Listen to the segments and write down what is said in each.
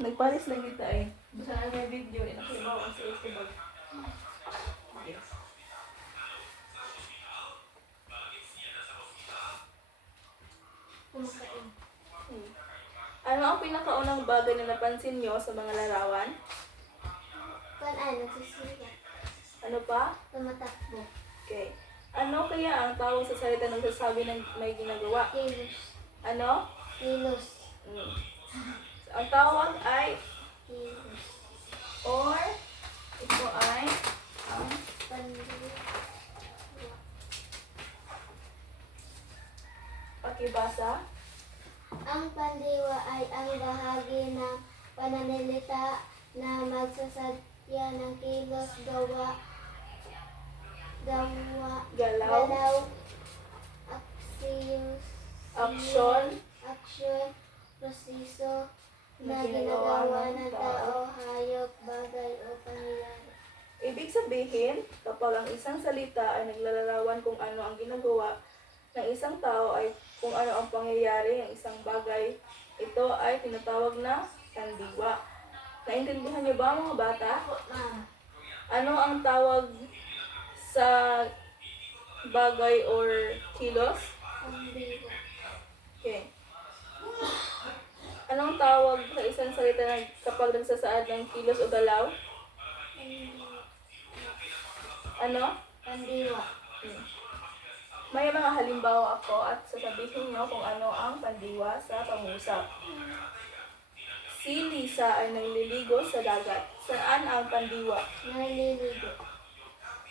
Nagpalis lang kita eh. Basta na may video eh. Nakibaw ang sa istibag. Yes. Kumakain. Ano ang pinakaunang bagay na napansin nyo sa mga larawan? Nagsisira. Ano pa? Tumatakbo. Okay. Ano kaya ang tawag sa salita na nagsasabi ng may ginagawa? Kilos. Ano? Kilos. Ang tawag ay Kilos. or ito ay ang Pandiwa. pakibasa. Ang pandiwa ay ang bahagi ng pananalita na magsasadya ng kilos, Galaw. galaw, aksyon, proseso na ginagawa ng tao, hayop, bagay o pangyayari. Ibig sabihin, kapag ang isang salita ay naglalarawan kung ano ang ginagawa ng isang tao ay kung ano ang pangyayari ng isang bagay, ito ay tinatawag na pandiwa. Naintindihan niyo ba mga bata? Ma'am. Ano ang tawag sa bagay or kilos? Pandiwa. Okay. Anong tawag sa isang salita na kapag nagsasaad ng kilos o galaw? Ano? Pandiwa. May mga halimbawa ako at sasabihin nyo kung ano ang pandiwa sa pangusap. Si Lisa ay naliligo sa dagat. Saan ang pandiwa? Naliligo.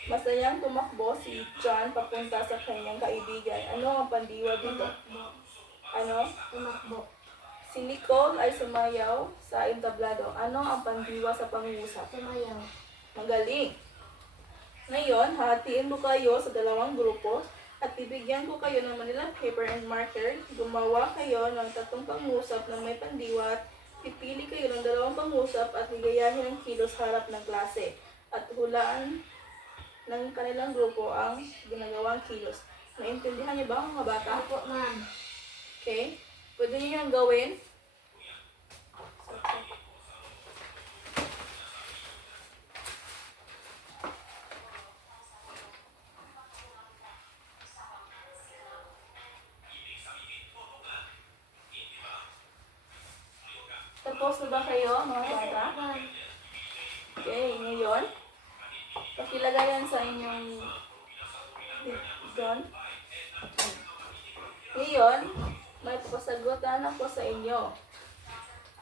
Masayang tumakbo si John papunta sa kanyang kaibigan. Ano ang pandiwa dito? Tumakbo. Ano? Tumakbo. Si Nicole ay sumayaw sa entablado. Ano ang pandiwa sa pangusap? Sumayaw. Magaling! Ngayon, hahatiin mo kayo sa dalawang grupo at bibigyan ko kayo ng Manila paper and marker. Gumawa kayo ng 3 pangusap na may pandiwa at pipili kayo ng 2 pangusap at higayahin ang kilos harap ng klase. At hulaan ng kanilang grupo ang ginagawang kilos. Naintindihan niyo ba mga bata? Opo, ma'am. Okay? Pwede niyo yung gawin. Tapos na ba kayo mga bata? Ma'am. Okay, ngayon, pakilagay yan sa inyong doon. Ngayon, may pasagutan ako sa inyo.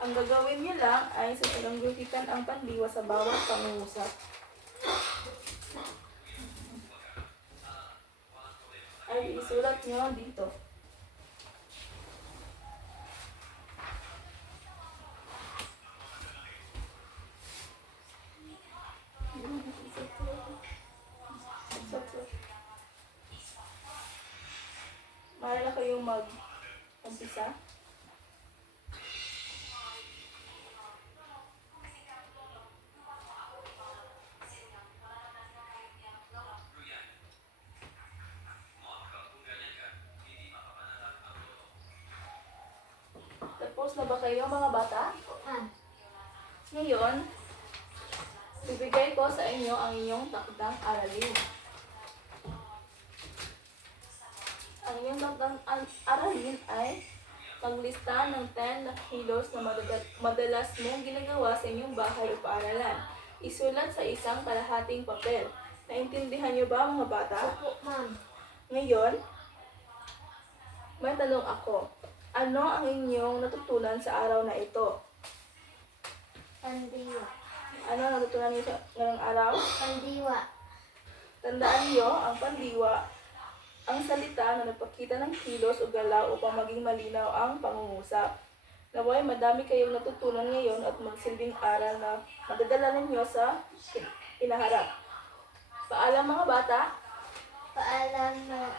Ang gagawin niyo lang ay sasalambukitan ang pandiwa sa bawat pangungusap. Ay isulat niyo dito. Mahal na kayong mag-umpisa. Tapos na ba kayo mga bata? Ma'am. Ngayon, bibigay ko sa inyo ang inyong takdang aralin. Ang inyong takdang aralin ay maglista ng 10 na kilos na madalas mong ginagawa sa inyong bahay o paaralan. Isulat sa isang kalahating papel. Naintindihan niyo ba mga bata? Opo, ma'am. Ngayon, may tanong ako. Ano ang inyong natutunan sa araw na ito? Pandiwa. Ano ang natutunan niyo sa ngayong araw? Pandiwa. Tandaan niyo, ang pandiwa, ang salita na nagpakita ng kilos o galaw upang maging malinaw ang pangungusap. Naway madami kayong natutunan ngayon at magsilbing aral na madadala ninyo sa inaharap. Paalam mga bata! Paalam na